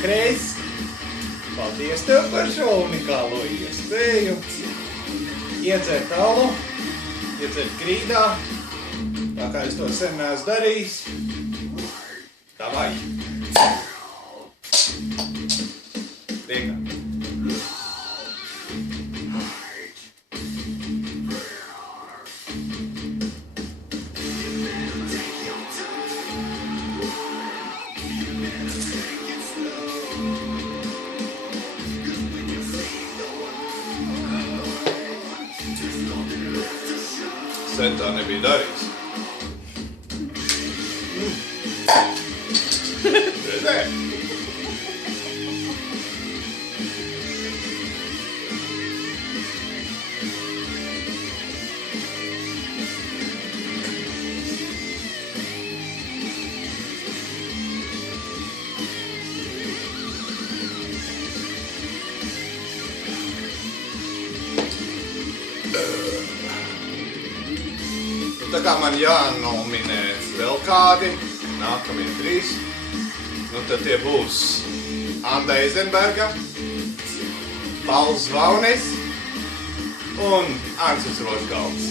Kreiss, paldies tev par šo unikālo iespēju. Iedzert alu, iedzert grīdā, tā kā es to sen neesmu darījis. Davai! Priekā! Sen tā nebija darījis. Redzē? Tā kā man jānominē vēl kādi, nākamie 3, nu tad tie būs Anda Eizenberga, Pauls Vaunis un Ancis Rožgalds.